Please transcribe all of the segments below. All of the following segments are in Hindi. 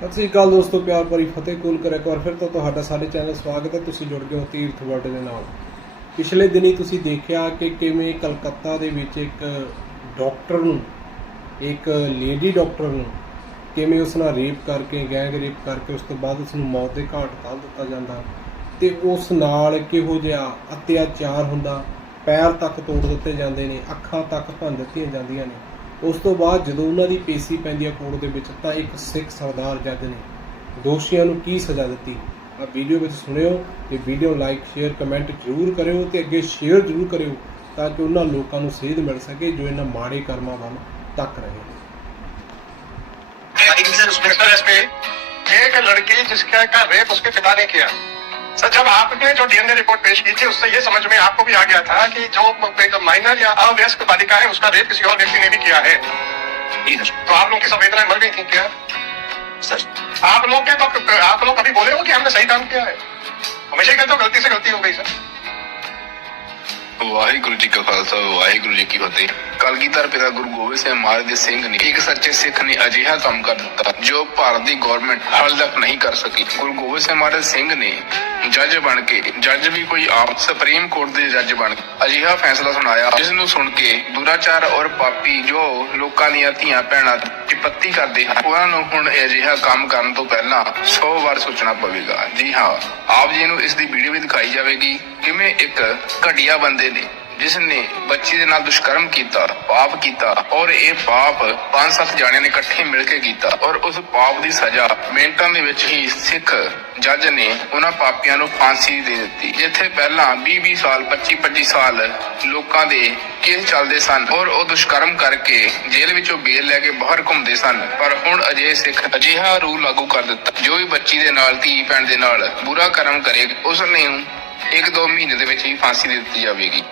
सत श्री अकाल दोस्तों, प्यार भरी फतेह कूल कर एक बार फिर तो ਤੁਹਾਡਾ ਸਾਡੇ चैनल स्वागत है। तुसी जुड़ गए हो तीर्थ वर्ल्ड ਦੇ ਨਾਲ। पिछले दिनी तुसी देखिया कि किवें कलकत्ता ਦੇ ਵਿੱਚ एक डॉक्टर ਨੂੰ एक लेडी डॉक्टर ਨੂੰ किवें उस ਨਾਲ रेप करके गैंग रेप करके उस तो बाद उस ਨੂੰ मौत ਦੇ घाट ਉਤਾਰ ਦਿੱਤਾ ਜਾਂਦਾ ਤੇ ਉਸ ਨਾਲ ਕਿਹੋ ਜਿਹਾ ਅਤਿਆਚਾਰ ਹੁੰਦਾ। पैर तक तोड़ ਦਿੱਤੇ ਜਾਂਦੇ ਨੇ, ਅੱਖਾਂ तक ਭੰਨ ਦਿੱਤੀਆਂ ਜਾਂਦੀਆਂ ਨੇ। उस तो बाद जो उन्होंने पेशी पैंदी है कोर्ट के एक सिख सरदार जज ने दोषियों को की सज़ा दी। आप वीडियो में सुनियो तो वीडियो लाइक शेयर कमेंट जरूर करो तो अगे शेयर जरूर करो ताकि उन्होंने लोगों को सेध मिल सके जो इन्होंने माड़े कर्मां वाल तक रहे। एक लड़की जिसका रेप उसके पिता ने किया। सर, जब आपने जो डीएनए रिपोर्ट पेश की थी उससे ये समझ में आपको भी आ गया था कि जो एक माइनर या अवयस्क बालिका है उसका रेप किसी और व्यक्ति ने भी किया है। तो आप लोग की संवेदनाएं मर गई थी क्या? सर, आप लोग कभी बोले हो कि हमने सही काम किया है? हमेशा कहते हो गलती से गलती हो गई। सर, वाहिगुरु जी का खालसा वाहिगुरु जी की फतेह। कलगीधर पिता गुरु गोबिंद सिंह महाराज सिंह ने एक सच्चे सिख ने अजिहा काम कर दिता जो भारत की गवर्नमेंट हाल तक नहीं कर सकी। गुरु गोबिंद सिंह महाराज सिंह ने जज बन के, जज भी कोई आप सुप्रीम कोर्ट के जज बन अजिहा फैसला सुनाया जिसनू सुन के दुराचार और पापी जो लोगों दी धीआं भैणां विपत्ति करते हैं उन्हां नूं हुण अजिहा काम करन तो पहला 100 बार सोचना पवेगा। जी हाँ, आप जी नूं इसकी वीडियो भी दिखाई जाएगी किवें एक घटिया बंदे ने जिसने बच्ची दे नाल दुष्कर्म किया, पाप किया और ये पाप 5-7 जाने ने इकट्ठे मिलके किया और उस पाप की सजा मिनटां दे विच ही सिख जज ने उन्हां पापियां नूं फांसी दे दी। जिथे पहला 20-20 साल 25-25 साल लोकां दे केस चलदे सन और वो दुष्कर्म करके जेल विचों बेल लैके बाहर घूमदे सन, पर हुण अजे सिख अजिहा रूल लागू कर दिता जो भी बच्ची दे नाल धी भैण दे नाल बुरा कर्म करे उसने 1-2 महीने दे विच ही फांसी दे दित्ती जावेगी।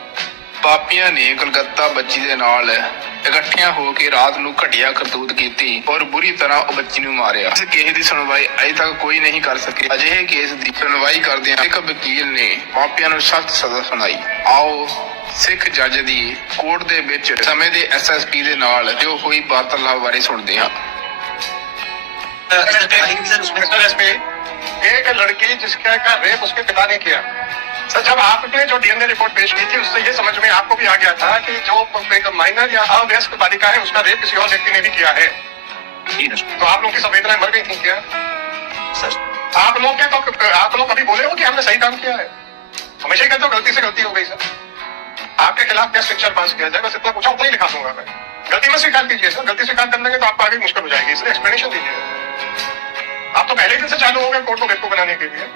पापियां ने कलकत्ता बच्ची दे नाल इकट्ठियां होकर रात नूं घटिया करतूत की और बुरी तरह उस बच्ची नूं मारिया। इस केस की सुनवाई अजे तक कोई नहीं कर सके। अजिहे केस की सुनवाई करदियां एक वकील ने पापियां नूं सख्त सजा सुनाई। आओ सिख जज दी कोर्ट दे विच समय दे SSP दे नाल जो हुई वार्तालाप बारे सुनदे हां। एक लड़की जिसका रेप उसके पिता ने किया। सर, जब आपने जो डीएनए रिपोर्ट पेश की थी उससे ये समझ में आपको भी आ गया था कि जो एक माइनर या अवयस्क बालिका है उसका रेप किसी और व्यक्ति ने भी किया है। तो आप लोग की संवेदनाएं मर गई थी क्या? सर, आप लोग कभी बोले हो कि हमने सही काम किया है? हमेशा ही कहते हो गलती से गलती हो गई। सर, आपके खिलाफ क्या स्ट्रिक्चर पास किया जाए? बस इतना पूछा उतना ही लिखा दूंगा मैं। गलती में स्वीकार कीजिए सर, गलती स्वीकार करने में तो आपको आगे मुश्किल हो जाएगी, इसलिए एक्सप्लेनेशन दीजिए। आप तो पहले दिन से चालू हो गए कोर्ट को बेवकूफ बनाने के लिए,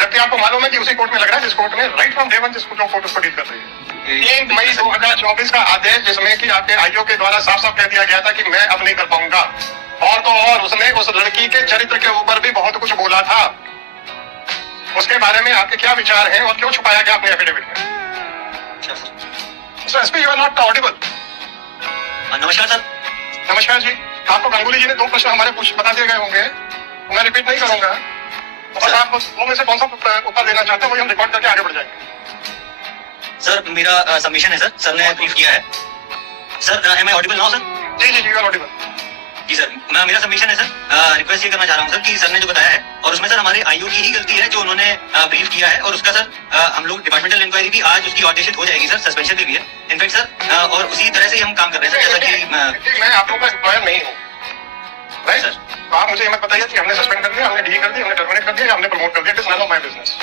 जबकि आपको मालूम है कि उसी कोर्ट में लग रहा है जिस कोर्ट में राइट फ्रॉम डे वन जिसको जो कोर्ट उसको डील कर रही है। 3 मई 2024 का आदेश जिसमें कि आपके आईओ के द्वारा साफ साफ कह दिया गया था कि मैं अब नहीं कर पाऊंगा। और तो और उसने उस लड़की के चरित्र के ऊपर भी बहुत कुछ बोला था। उसके बारे में आपके क्या विचार हैं और क्यों छुपाया गया अपने एफिडेविट में? Sir, SP you are not audible. नमस्कार सर। नमस्कार जी। आपको गांगुली जी ने 2 प्रश्न हमारे बता दिए गए होंगे, मैं रिपीट नहीं करूंगा। बस आप वो में से कौन सा उत्तर देना चाहते हैं वही हम रिकॉर्ड करके आगे बढ़ जाएंगे। सर, मेरा सबमिशन है सर, सर ने ब्रीफ किया है। Sir, am I audible now sir? जी यू आर ऑडिबल। जी सर, मेरा सबमिशन है सर। रिक्वेस्ट ये करना चाह रहा हूँ सर कि सर ने जो बताया है और उसमें सर हमारे आईओ की ही गलती है जो उन्होंने ब्रीफ किया है और उसका सर हम लोग डिपार्टमेंटल इंक्वायरी भी आज उसकी ऑर्डेशन हो जाएगी सर, सस्पेंशन पे भी है इनफैक्ट सर, और उसी तरह से हम काम कर रहे हैं सर। जैसा कि मैं आप लोगों का एम्प्लॉयर नहीं हूँ, राइट सर? तो आप मुझे ये मत बताइए कि हमने सस्पेंड कर दिया, हमने डी कर दिया, हमने टर्मिनेट कर दिया या हमने प्रमोट कर दिया। It is none of my business.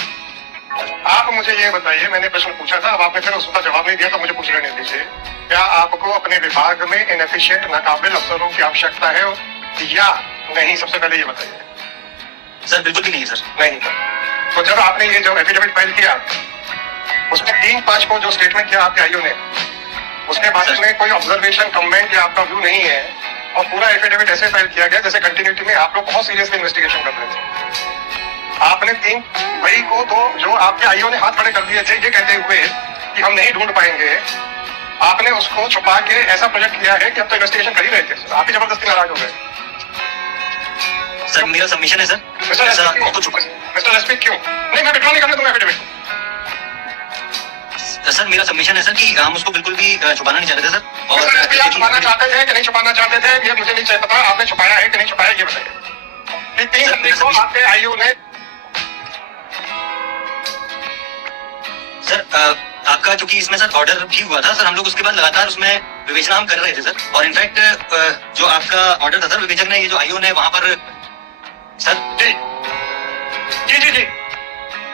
आप मुझे ये बताइए, मैंने प्रश्न पूछा था, अब आपने फिर उसका जवाब नहीं दिया तो मुझे पूछ लेने दीजिए। क्या आपको अपने विभाग में इनएफिशिएंट नाकाबिल अफसरों की आवश्यकता है या नहीं? सबसे पहले ये बताइए। सर, बिल्कुल भी नहीं सर। नहीं। तो जब आपने ये जो एफिडेविट फाइल किया उसमें 3-5 को जो स्टेटमेंट किया आपके आईओ ने, उसके बाद में कोई ऑब्जर्वेशन कमेंट या आपका व्यू नहीं है और पूरा एफिडेविट ऐसे फाइल किया गया जैसे कंटिन्यूटी में आप लोग बहुत सीरियसली इन्वेस्टिगेशन कर रहे थे। आपने 3 मई को तो जो आपके आईओ ने हाथ खड़े कर दिए थे ये कहते हुए कि हम नहीं ढूंढ पाएंगे, आपने उसको छुपा के ऐसा प्रोजेक्ट किया है कि अब तो इन्वेस्टिगेशन कर ही रहे थे। आप ही जबरदस्ती नाराज हो गए। सर, मेरा सबमिशन है सर। मिस्टर एसपी क्यों नहीं? मैं विड्रॉ नहीं करने दूंगा एफिडेविट। सर, मेरा सबमिशन है सर कि हम उसको बिल्कुल भी छुपाना नहीं चाहते थे सर। और आप छुपाना चाहते थे कि नहीं छुपाना चाहते थे ये मुझे नहीं पता। आपने छुपाया है कि नहीं छुपाया ये बताइए। बंदी को आपके आईओ ने सर आपका चूंकि इसमें सर ऑर्डर भी हुआ था सर, हम लोग उसके बाद लगातार उसमें विवेचना हम कर रहे थे सर, और इनफैक्ट जो आपका ऑर्डर था सर विवेचक ने, ये जो आईओ ने वहां पर सर जी जी जी जी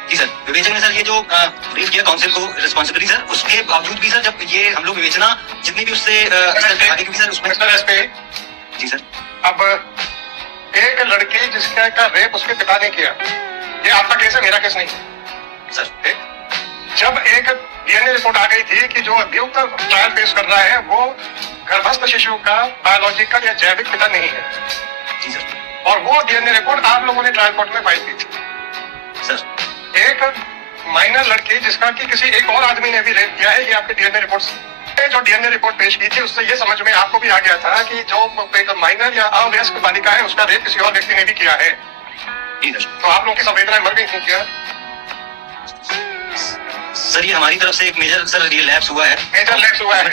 जी सर विवेचक ने सर ये जो ब्रीफ किया काउंसिल को रिस्पॉन्सिबिलिटी सर, उसके बावजूद भी सर जब ये हम लोग विवेचना जितनी भी उससे आगे की भी सर उसमें मिस्टर एसपी, जी सर अब एक लड़की जिसका रेप उसके पिता ने किया, ये आपका केस है, मेरा केस नहीं सर ठीक? जब एक डीएनए रिपोर्ट आ गई थी कि जो अभियुक्त ट्रायल पेश कर रहा है वो गर्भस्थ शिशु का बायोलॉजिकल या जैविक पिता नहीं है, जी सर, और वो डीएनए रिपोर्ट आप लोगों ने ट्रायल कोर्ट में फाइल की थी। सर एक माइनर लड़की जिसका कि किसी एक और आदमी ने भी रेप किया है, ये आपके डीएनए रिपोर्ट जो डीएनए रिपोर्ट पेश की थी उससे ये समझ में आपको भी आ गया था कि जो एक माइनर या अवयस्क बालिका है उसका रेप किसी और व्यक्ति ने भी किया है, जी सर। तो आप लोगों की संवेदनाएं मर गई क्यों किया? सर ये हमारी तरफ से एक मेजर सर ये लैप्स हुआ है, मेजर लैप्स हुआ है,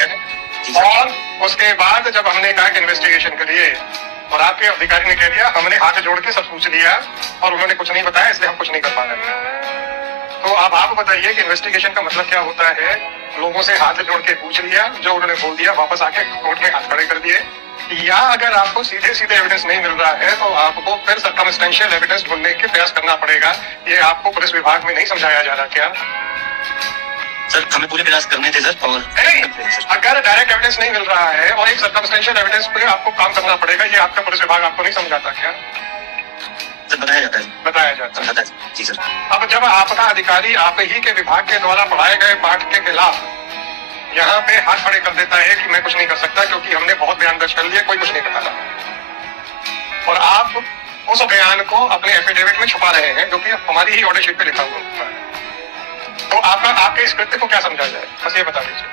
जी सर। और उसके बाद जब हमने कहा कि इन्वेस्टिगेशन करिए और आपके अधिकारी ने कह दिया, हमने हाथ जोड़ के सब पूछ लिया और उन्होंने कुछ नहीं बताया, इसलिए हम कुछ नहीं कर पा रहे। तो अब आप बताइए कि इन्वेस्टिगेशन का मतलब क्या होता है? लोगों से हाथ जोड़ के पूछ लिया, जो उन्होंने बोल दिया वापस आके कोर्ट में हाथ खड़े कर दिए, या अगर आपको सीधे सीधे एविडेंस नहीं मिल रहा है तो आपको फिर सर्कमस्टेंशियल एविडेंस ढूंढने के प्रयास करना पड़ेगा। ये आपको पुलिस विभाग में नहीं समझाया जा रहा क्या? सर हमें पूरे प्रयास करने थे सर, और नहीं, अगर डायरेक्ट एविडेंस नहीं मिल रहा है और एक सर्कमस्टेंशियल एविडेंस पे आपको काम करना पड़ेगा, ये आपका पुलिस विभाग आपको नहीं समझाता क्या? सर बताया जाता है, बताया जाता है। समझाता है, जी सर। अब जब आपका अधिकारी आप ही के विभाग के द्वारा पढ़ाए गए पाठ के खिलाफ यहाँ पे हाथ खड़े कर देता है कि मैं कुछ नहीं कर सकता क्योंकि हमने बहुत बयान दर्ज कर लिए, कोई कुछ नहीं बताता, और आप उस बयान को अपने एफिडेविट में छुपा रहे हैं जो कि हमारी ही ऑर्डर शीट पे लिखा हुआ है, तो आपके इस कृत्य को क्या समझा जाए? बस ये बता दीजिए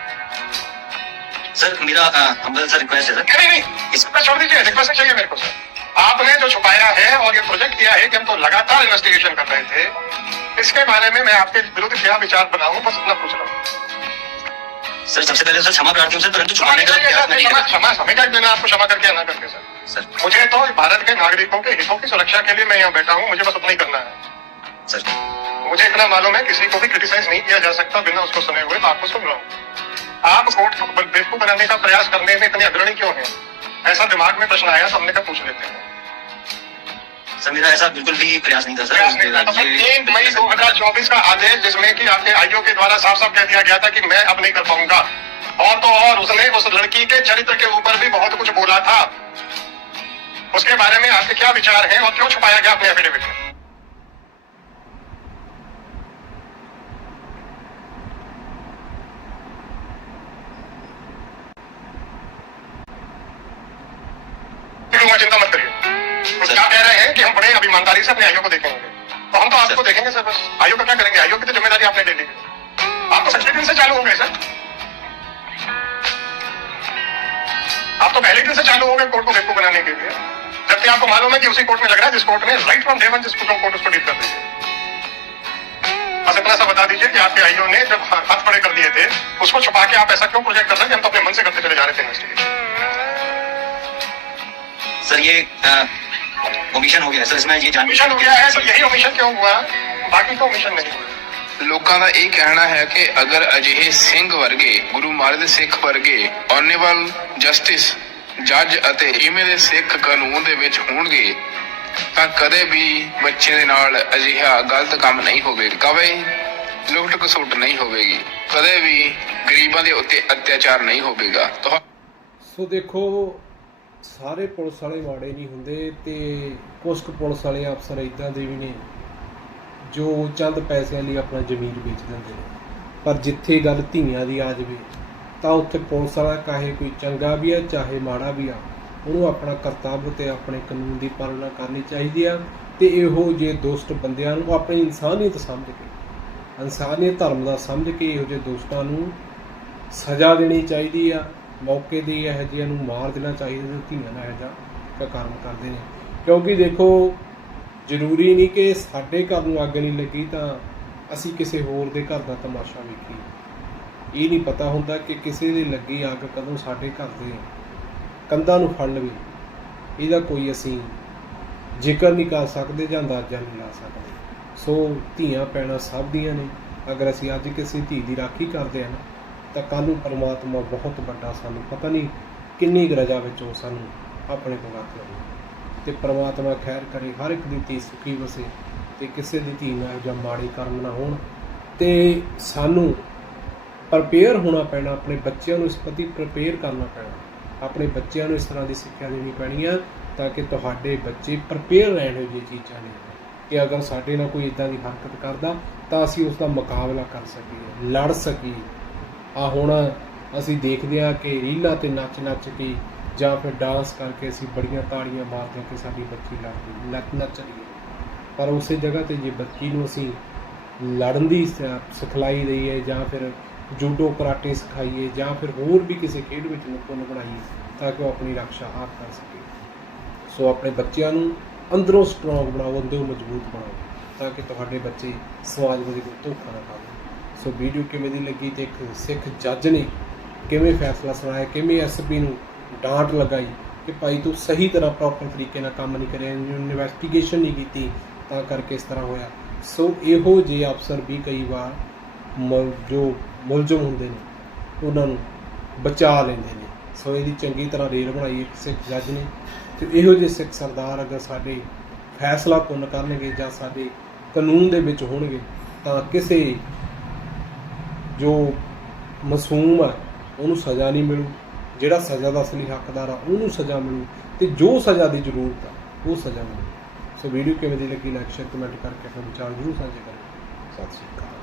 सर। मेरा हम्बल सर रिक्वेस्ट है सर, नहीं इसका छोड़ दीजिए, रिक्वेस्ट चाहिए मेरे को सर। आपने जो छुपाया है और ये प्रोजेक्ट किया है कि हम तो लगातार इन्वेस्टिगेशन कर रहे थे, इसके बारे में मैं आपके विरुद्ध क्या विचार बनाऊं, बस इतना पूछ रहा हूँ सर। सबसे पहले सर क्षमा प्रार्थी हूँ सर, परंतु छुपाने का प्रयास नहीं करेंगे। क्षमा हमें क्या देना आपको, क्षमा करके ना करके सर। मुझे तो भारत के नागरिकों के हितों की सुरक्षा के लिए मैं यहाँ बैठा हूँ, मुझे बस उतना ही करना है सर। मुझे इतना मालूम है किसी को भी क्रिटिसाइज नहीं किया जा सकता बिना उसको सुने हुए, तो आपको सुन रहा हूँ। आप कोर्ट को बेवकूफ बनाने का प्रयास करने में इतने अग्रणी क्यों हैं? ऐसा दिमाग में प्रश्न आया तो हमने कहा पूछ लेते हैं सर। मेरा ऐसा बिल्कुल भी प्रयास नहीं था सर। 3 मई 2024 का आदेश जिसमें कि आपके आईओ के द्वारा साफ साफ कह दिया गया था कि मैं अब नहीं कर पाऊंगा, और तो और उसने उस लड़की के चरित्र के ऊपर भी बहुत कुछ बोला था, उसके बारे में आपके क्या विचार हैं और क्यों छुपाया गया अपने एफिडेविट में? चिंता मत करिए, तो क्या कह रहे हैं कि हम बड़े अब ईमानदारी से अपने आईओ को देखेंगे, तो हम तो आपको देखेंगे सर, बस आईओ का क्या करेंगे? आईओ की तो जिम्मेदारी आपने ले ली, आप तो पिछले दिन से चालू हो गए सर, आप तो पहले दिन से चालू हो गए कोर्ट को बेवकूफ बनाने के लिए, जबकि आपको मालूम है कि उसी कोर्ट में लग रहा है जिस कोर्ट में राइट फ्रॉम डे वन जिस कोर्ट उसको डील कर रही है। बस इतना सा बता दीजिए कि आपके आईओ ने जब हाथ खड़े कर दिए थे उसको छुपा के आप ऐसा क्यों प्रोजेक्ट कर रहे हैं? हम तो अपने मन से करते चले जा रहे थे इन्वेस्टिगेशन सर। ये ओमिशन हो गया सर, इसमें ये ओमिशन हो गया है, तो यही ओमिशन क्यों हुआ, बाकी तो ओमिशन नहीं हुआ। ਲੋਕਾਂ ਦਾ ਇਹ ਕਹਿਣਾ ਹੈ ਕਿ ਅਗਰ ਅਜਿਹੇ ਸਿੰਘ ਵਰਗੇ ਗੁਰੂ ਮਹਾਰਾਜ ਦੇ ਸਿੱਖ ਵਰਗੇ ਆਨਰੇਬਲ ਜਸਟਿਸ ਜੱਜ ਅਤੇ ਇਵੇਂ ਦੇ ਸਿੱਖ ਕਾਨੂੰਨ ਦੇ ਵਿੱਚ ਹੋਣਗੇ ਤਾਂ ਕਦੇ ਵੀ ਬੱਚੇ ਦੇ ਨਾਲ ਅਜਿਹਾ ਗਲਤ ਕੰਮ ਨਹੀਂ ਹੋਵੇਗਾ, ਕਦੇ ਲੁੱਟ ਖਸੁੱਟ ਨਹੀਂ ਹੋਵੇਗੀ, ਕਦੇ ਵੀ ਗਰੀਬਾਂ ਦੇ ਉੱਤੇ ਅਤਿਆਚਾਰ ਨਹੀਂ ਹੋਵੇਗਾ। ਸੋ ਦੇਖੋ, ਸਾਰੇ ਪੁਲਿਸ ਵਾਲੇ ਮਾੜੇ ਨਹੀਂ ਹੁੰਦੇ ਤੇ ਕੁਛ ਕੁ ਪੁਲਿਸ ਵਾਲੇ ਅਫਸਰ ਇੱਦਾਂ ਦੇ ਵੀ ਨੇ ਜੋ ਚੰਦ ਪੈਸਿਆਂ ਲਈ ਆਪਣਾ ਜ਼ਮੀਨ ਵੇਚ ਦਿੰਦੇ ਨੇ, ਪਰ ਜਿੱਥੇ ਗੱਲ ਧੀਆਂ ਦੀ ਆ ਜਾਵੇ ਤਾਂ ਉੱਥੇ ਪੁਲਿਸ ਵਾਲਾ ਚਾਹੇ ਕੋਈ ਚੰਗਾ ਵੀ ਆ ਚਾਹੇ ਮਾੜਾ ਵੀ ਆ, ਉਹਨੂੰ ਆਪਣਾ ਕਰਤੱਵ ਤੇ ਆਪਣੇ ਕਾਨੂੰਨ ਦੀ ਪਾਲਣਾ ਕਰਨੀ ਚਾਹੀਦੀ ਆ, ਤੇ ਇਹੋ ਜਿਹੇ ਦੁਸ਼ਟ ਬੰਦਿਆਂ ਨੂੰ ਆਪਣੀ ਇਨਸਾਨੀਅਤ ਸਮਝ ਕੇ, ਇਨਸਾਨੀਅਤ ਧਰਮ ਦਾ ਸਮਝ ਕੇ ਇਹੋ ਜਿਹੇ ਦੁਸ਼ਟਾਂ ਨੂੰ ਸਜ਼ਾ ਦੇਣੀ ਚਾਹੀਦੀ ਆ। ਮੌਕੇ 'ਤੇ ਇਹੋ ਜਿਹਿਆਂ ਨੂੰ ਮਾਰ ਦੇਣਾ ਚਾਹੀਦਾ ਜੋ ਧੀਆਂ ਨਾਲ ਇਹੋ ਜਿਹਾ ਕੰਮ ਕਰਦੇ ਨੇ, ਕਿਉਂਕਿ ਦੇਖੋ ਜ਼ਰੂਰੀ ਨਹੀਂ ਕਿ ਸਾਡੇ ਘਰ ਨੂੰ ਅੱਗ ਨਹੀਂ ਲੱਗੀ ਤਾਂ ਅਸੀਂ ਕਿਸੇ ਹੋਰ ਦੇ ਘਰ ਦਾ ਤਮਾਸ਼ਾ ਵੇਖੀਏ। ਇਹ ਨਹੀਂ ਪਤਾ ਹੁੰਦਾ ਕਿ ਕਿਸੇ ਦੀ ਲੱਗੀ ਅੱਗ ਕਦੋਂ ਸਾਡੇ ਘਰ ਦੇ ਕੰਧਾਂ ਨੂੰ ਫੜ ਲਵੇ, ਇਹਦਾ ਕੋਈ ਅਸੀਂ ਜ਼ਿਕਰ ਨਹੀਂ ਕਰ ਸਕਦੇ ਜਾਂ ਅੰਦਾਜ਼ਾ ਨਹੀਂ ਲਾ ਸਕਦੇ। ਸੋ ਧੀਆਂ ਭੈਣਾਂ ਸਭ ਦੀਆਂ ਨੇ। ਅਗਰ ਅਸੀਂ ਅੱਜ ਕਿਸੇ ਧੀ ਦੀ ਰਾਖੀ ਕਰਦੇ ਹਾਂ ਤਾਂ ਕੱਲ੍ਹ ਨੂੰ ਪਰਮਾਤਮਾ ਬਹੁਤ ਵੱਡਾ ਸਾਨੂੰ ਪਤਾ ਨਹੀਂ ਕਿੰਨੀ ਕੁ ਰਜਾ ਵਿੱਚ ਉਹ ਸਾਨੂੰ ਆਪਣੇ ਕੋਲ ਰੱਖ ਲਵੇ। ਅਤੇ ਪਰਮਾਤਮਾ ਖੈਰ ਕਰੇ, ਹਰ ਇੱਕ ਦੀ ਧੀ ਸੁਖੀ ਵਸੇ ਅਤੇ ਕਿਸੇ ਦੀ ਧੀ ਨਾਲ ਜਾਂ ਮਾੜੇ ਕਰਮ ਨਾ ਹੋਣ। ਅਤੇ ਸਾਨੂੰ ਪ੍ਰਪੇਅਰ ਹੋਣਾ ਪੈਣਾ, ਆਪਣੇ ਬੱਚਿਆਂ ਨੂੰ ਇਸ ਪ੍ਰਤੀ ਪ੍ਰਪੇਅਰ ਕਰਨਾ ਪੈਣਾ, ਆਪਣੇ ਬੱਚਿਆਂ ਨੂੰ ਇਸ ਤਰ੍ਹਾਂ ਦੀ ਸਿੱਖਿਆ ਦੇਣੀ ਪੈਣੀ ਆ ਤਾਂ ਕਿ ਤੁਹਾਡੇ ਬੱਚੇ ਪ੍ਰਪੇਅਰ ਰਹਿਣ ਇਹੋ ਜਿਹੀਆਂ ਚੀਜ਼ਾਂ ਨੇ ਕਿ ਅਗਰ ਸਾਡੇ ਨਾਲ ਕੋਈ ਇੱਦਾਂ ਦੀ ਹਰਕਤ ਕਰਦਾ ਤਾਂ ਅਸੀਂ ਉਸ ਦਾ ਮੁਕਾਬਲਾ ਕਰ ਸਕੀਏ, ਲੜ ਸਕੀਏ। ਹੁਣ ਅਸੀਂ ਦੇਖਦੇ ਹਾਂ ਕਿ ਰੀਲਾਂ 'ਤੇ ਨੱਚ ਕੇ ਜਾਂ ਫਿਰ ਡਾਂਸ ਕਰਕੇ ਅਸੀਂ ਬੜੀਆਂ ਤਾੜੀਆਂ ਮਾਰਦੇ ਹਾਂ ਕਿ ਸਾਡੀ ਬੱਚੀ ਨੱਚ ਰਹੀ ਹੈ। ਪਰ ਉਸੇ ਜਗ੍ਹਾ 'ਤੇ ਜੇ ਬੱਚੀ ਨੂੰ ਅਸੀਂ ਲੜਨ ਦੀ ਸਿਖਲਾਈ ਦਈਏ ਜਾਂ ਫਿਰ ਜੂਡੋ ਕਰਾਟੇ ਸਿਖਾਈਏ ਜਾਂ ਫਿਰ ਹੋਰ ਵੀ ਕਿਸੇ ਖੇਡ ਵਿੱਚ ਨਿਪੁੰਨ ਬਣਾਈਏ ਤਾਂ ਕਿ ਉਹ ਆਪਣੀ ਰੱਖਿਆ ਆਪ ਕਰ ਸਕੇ। ਸੋ ਆਪਣੇ ਬੱਚਿਆਂ ਨੂੰ ਅੰਦਰੋਂ ਸਟਰੋਂਗ ਬਣਾਓ, ਅੰਦਰੋਂ ਮਜ਼ਬੂਤ ਬਣਾਓ ਤਾਂ ਕਿ ਤੁਹਾਡੇ ਬੱਚੇ ਸਮਾਜ ਵਿੱਚ ਕੋਈ ਧੋਖਾ ਨਾ ਖਾਣ। ਸੋ ਵੀਡੀਓ ਕਿਵੇਂ ਦੀ ਲੱਗੀ ਅਤੇ ਇੱਕ ਸਿੱਖ ਜੱਜ ਨੇ ਕਿਵੇਂ ਫੈਸਲਾ ਸੁਣਾਇਆ, ਕਿਵੇਂ ਐਸਪੀ ਨੂੰ ਡਾਂਟ ਲਗਾਈ ਕਿ ਭਾਈ ਤੂੰ ਸਹੀ ਤਰ੍ਹਾਂ ਪ੍ਰੋਪਰ ਤਰੀਕੇ ਨਾਲ ਕੰਮ ਨਹੀਂ ਕਰਿਆ, ਇਨਵੈਸਟੀਗੇਸ਼ਨ ਨਹੀਂ ਕੀਤੀ ਤਾਂ ਕਰਕੇ ਇਸ ਤਰ੍ਹਾਂ ਹੋਇਆ। ਸੋ ਇਹੋ ਜਿਹੇ ਅਫਸਰ ਵੀ ਕਈ ਵਾਰ ਜੋ ਮੁਲਜ਼ਮ ਹੁੰਦੇ ਨੇ ਉਹਨਾਂ ਨੂੰ ਬਚਾ ਲੈਂਦੇ ਨੇ। ਸੋ ਇਹਦੀ ਚੰਗੀ ਤਰ੍ਹਾਂ ਰੇਲ ਬਣਾਈ ਇੱਕ ਸਿੱਖ ਜੱਜ ਨੇ। ਅਤੇ ਇਹੋ ਜਿਹੇ ਸਿੱਖ ਸਰਦਾਰ ਅਗਰ ਸਾਡੇ ਫੈਸਲਾ ਪੁੰਨ ਕਰਨਗੇ ਜਾਂ ਸਾਡੇ ਕਾਨੂੰਨ ਦੇ ਵਿੱਚ ਹੋਣਗੇ ਤਾਂ ਕਿਸੇ ਜੋ ਮਾਸੂਮ ਹੈ ਉਹਨੂੰ ਸਜ਼ਾ ਨਹੀਂ ਮਿਲੂ, ਜਿਹੜਾ ਸਜ਼ਾ ਦਾ ਅਸਲੀ ਹੱਕਦਾਰ ਆ ਉਹਨੂੰ ਸਜ਼ਾ ਮਿਲੂ ਅਤੇ ਜੋ ਸਜ਼ਾ ਦੀ ਜ਼ਰੂਰਤ ਆ ਉਹ ਸਜ਼ਾ ਮਿਲੂ। ਸੋ ਵੀਡੀਓ ਕਿਵੇਂ ਦੀ ਲੱਗੀ ਲਾਈਕ ਸ਼ੇਅਰ ਕਮੈਂਟ ਕਰਕੇ ਆਪਣੇ ਵਿਚਾਰ ਜ਼ਰੂਰ ਸਾਂਝੇ ਕਰੋ। ਸਤਿ ਸ਼੍ਰੀ ਅਕਾਲ।